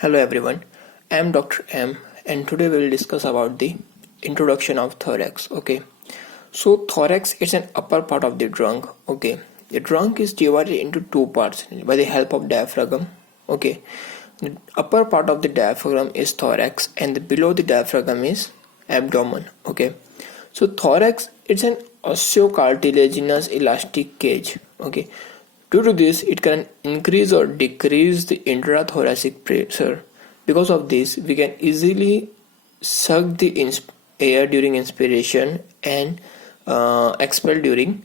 Hello everyone, I am Dr. M and today we will discuss about the introduction of thorax. So thorax is an upper part of the trunk. The trunk is divided into two parts by the help of diaphragm. The upper part of the diaphragm is thorax and the below the diaphragm is abdomen. So thorax is an osteocartilaginous elastic cage. Due to this, it can increase or decrease the intrathoracic pressure. Because of this, we can easily suck the air during inspiration and expel during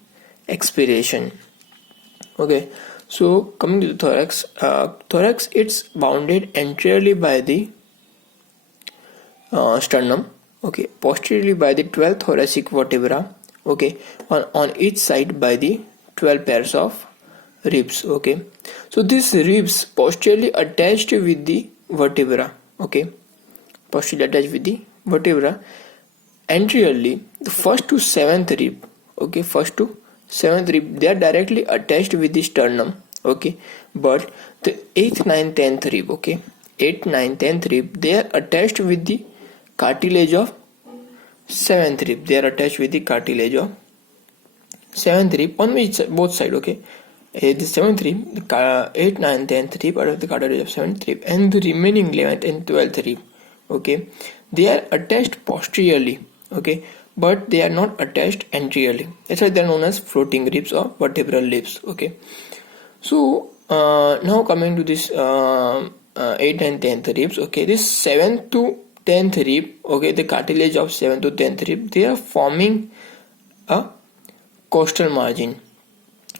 expiration. So coming to the thorax, thorax it's bounded anteriorly by the sternum. Posteriorly by the 12 thoracic vertebra. On each side by the 12 pairs of ribs. So these ribs posteriorly attached with the vertebra. Posteriorly attached with the vertebra. Anteriorly, the first to seventh rib. They are directly attached with the sternum. But the 8th, 9th, 10th rib. 8th, 9th, 10th rib, they are attached with the cartilage of 7th rib. They are attached with the cartilage of 7th rib on both sides. The 7th rib, the 8th, 9th, 10th rib are of the cartilage of 7th rib, and the remaining 11th and 12th rib, they are attached posteriorly, but they are not attached anteriorly. That's why they are known as floating ribs or vertebral ribs. So now coming to this 8th and 10th ribs. This 7th to 10th rib, the cartilage of 7th to 10th rib, they are forming a costal margin.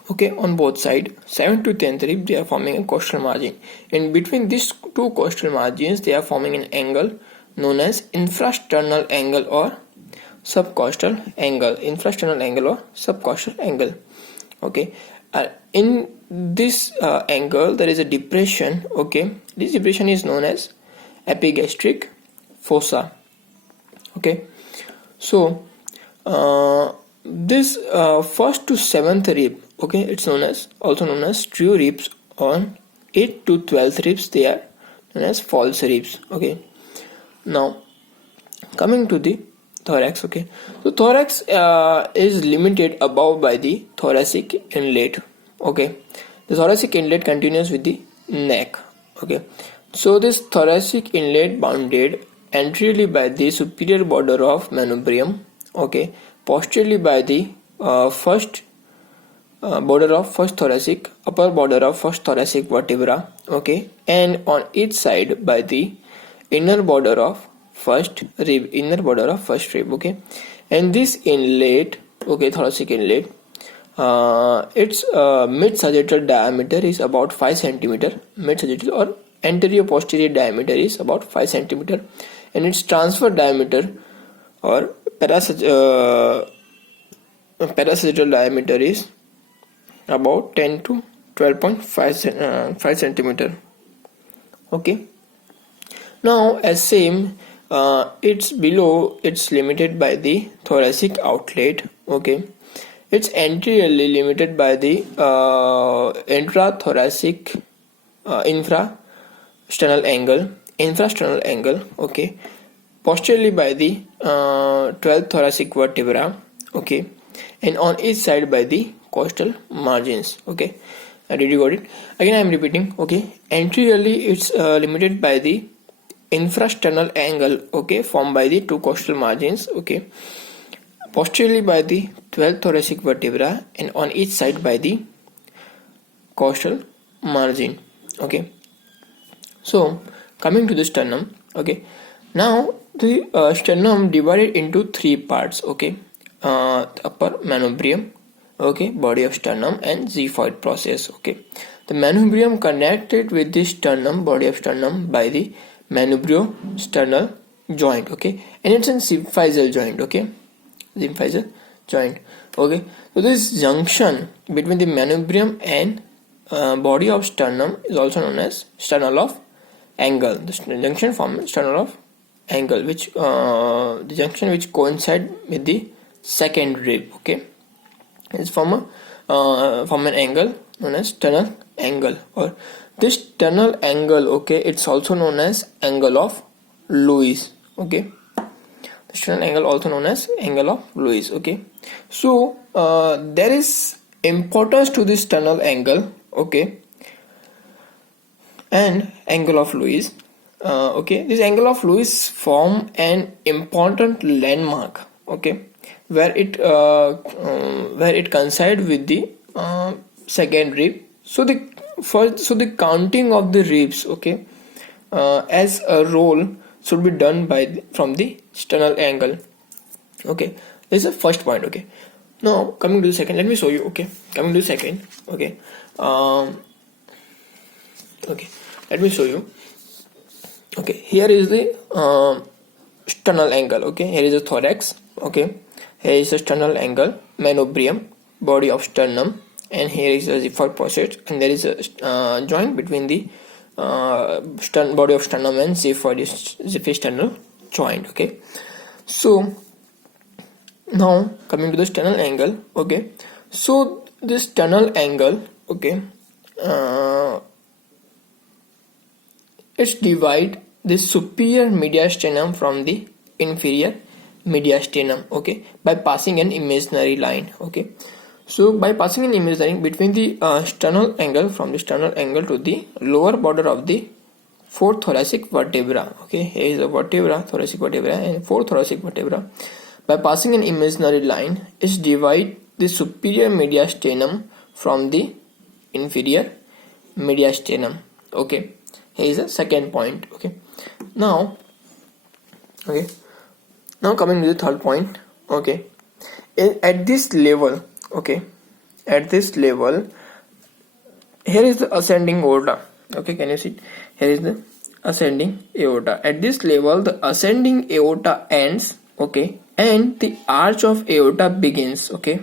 On both sides, 7th to 10th rib, they are forming a costal margin. And between these two costal margins, they are forming an angle known as infrasternal angle or subcostal angle. Infrasternal angle or subcostal angle. In this angle, there is a depression. This depression is known as epigastric fossa. So this first to 7th rib, it's also known as true ribs. On 8th to 12th ribs, they are known as false ribs. Now coming to the thorax. So thorax is limited above by the thoracic inlet. The thoracic inlet continues with the neck. So this thoracic inlet bounded anteriorly by the superior border of manubrium. Posteriorly by the first border of first thoracic, upper border of first thoracic vertebra. And on each side by the inner border of first rib. And this inlet, thoracic inlet, its mid-sagittal diameter is about 5 cm. Mid-sagittal or anterior posterior diameter is about 5 cm, and its transfer diameter or parasagittal diameter is about 10 to 12.5 cm. Now as same, it's below, it's limited by the thoracic outlet. It's anteriorly limited by the intrathoracic infrasternal angle. Posteriorly by the 12th thoracic vertebra. And on each side by the costal margins. Did you got it? Again I am repeating. Anteriorly it's limited by the infrasternal angle, formed by the two costal margins. Posteriorly by the 12th thoracic vertebra, and on each side by the costal margin. So coming to the sternum. Now the sternum divided into three parts. Upper manubrium, body of sternum, and xiphoid process. The manubrium connected with the sternum, body of sternum, by the manubrio-sternal joint. And it's a symphyseal joint. Symphyseal joint. So this junction between the manubrium and body of sternum is also known as sternal of angle. The junction forms sternal of angle, which the junction which coincide with the second rib. It's from an angle known as sternal angle, or This sternal angle, okay, it's also known as angle of Lewis. Okay, the sternal angle also known as angle of Lewis. Okay, so there is importance to this sternal angle, okay, and angle of Lewis. Okay, this angle of Lewis form an important landmark, okay, where it coincide with the second rib. So the counting of the ribs, okay, as a role should be done from the sternal angle. Okay, this is the first point. Okay, now coming to the second, let me show you. Okay, coming to the second. Okay, okay, let me show you. Okay, here is the sternal angle. Okay, here is the thorax. Okay, here is the sternal angle, manubrium, body of sternum, and here is the zipher process, and there is a joint between the body of sternum and ziphisternal joint. Okay, so now coming to the sternal angle. Okay, so this sternal angle, okay, it's divide the superior mediastinum from the inferior mediastinum, okay, by passing an imaginary line. Okay, so by passing an imaginary line between the sternal angle, from the sternal angle to the lower border of the fourth thoracic vertebra. Okay, here is the vertebra, thoracic vertebra, and fourth thoracic vertebra. By passing an imaginary line, it divide the superior mediastinum from the inferior mediastinum. Okay, here is the second point. Okay, now coming to the third point. Okay, at this level, okay, at this level, here is the ascending aorta. Okay, can you see? Here is the ascending aorta. At this level, the ascending aorta ends. Okay, and the arch of aorta begins. Okay,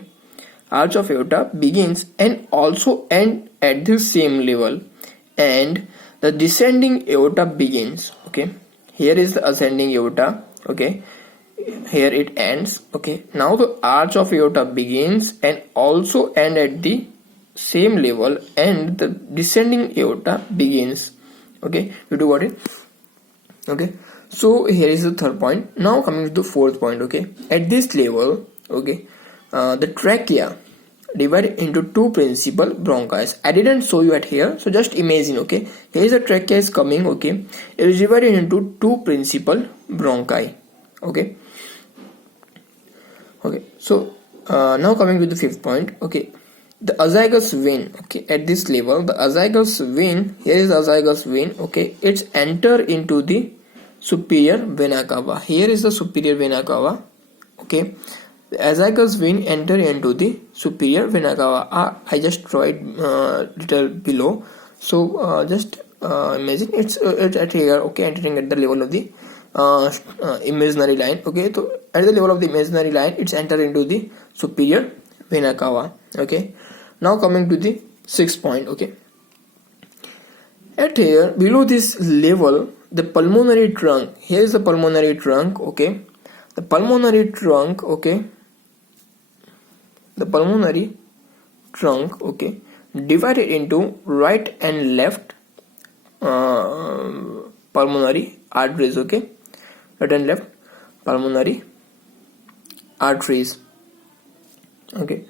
arch of aorta begins and also end at the same level, and the descending aorta begins. Okay, here is the ascending aorta. Okay, here it ends. Okay, now the arch of aorta begins and also end at the same level, and the descending aorta begins. Okay, you do got it? Okay, so here is the third point. Now coming to the fourth point. Okay, at this level, okay, the trachea divided into two principal bronchi. I didn't show you at here, so just imagine. Okay, here is the trachea is coming. Okay, it is divided into two principal bronchi. Okay, so now coming to the fifth point. Okay, the azygous vein. Okay, at this level, the azygous vein, here is the azygous vein. Okay, it's enter into the superior vena cava. Here is the superior vena cava. Okay, the azygous vein enter into the superior vena cava. I just draw it little below. So just imagine it's at here. Okay, entering at the level of the imaginary line. Okay, so at the level of the imaginary line, it's enter into the superior vena cava. Okay, now coming to the sixth point. Okay, at here below this level, the pulmonary trunk. Here is the pulmonary trunk. Okay, the pulmonary trunk. Okay, the pulmonary trunk. Okay, divided into right and left pulmonary arteries. Okay, right and left pulmonary arteries. Okay,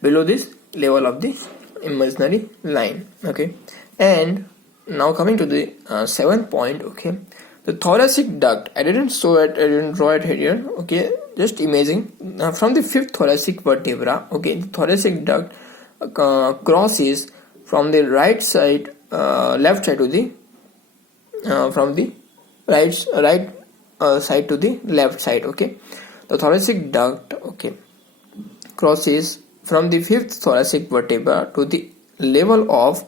below this level of the imaginary line. Okay, and now coming to the seventh point. Okay, the thoracic duct. I didn't show it, I didn't draw it here. Okay, just imagine from the fifth thoracic vertebra. Okay, the thoracic duct crosses from the right side, left side to the from the right side to the left side. Okay, the thoracic duct, okay, crosses from the fifth thoracic vertebra to the level of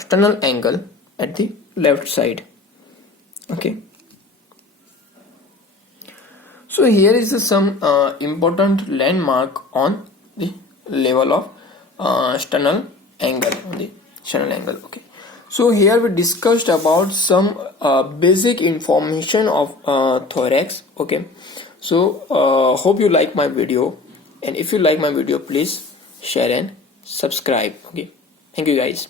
sternal angle at the left side. Okay, so here is some important landmark on the level of sternal angle, okay. So here we discussed about some basic information of thorax. Okay, so hope you like my video, and if you like my video, please share and subscribe. Okay, thank you guys.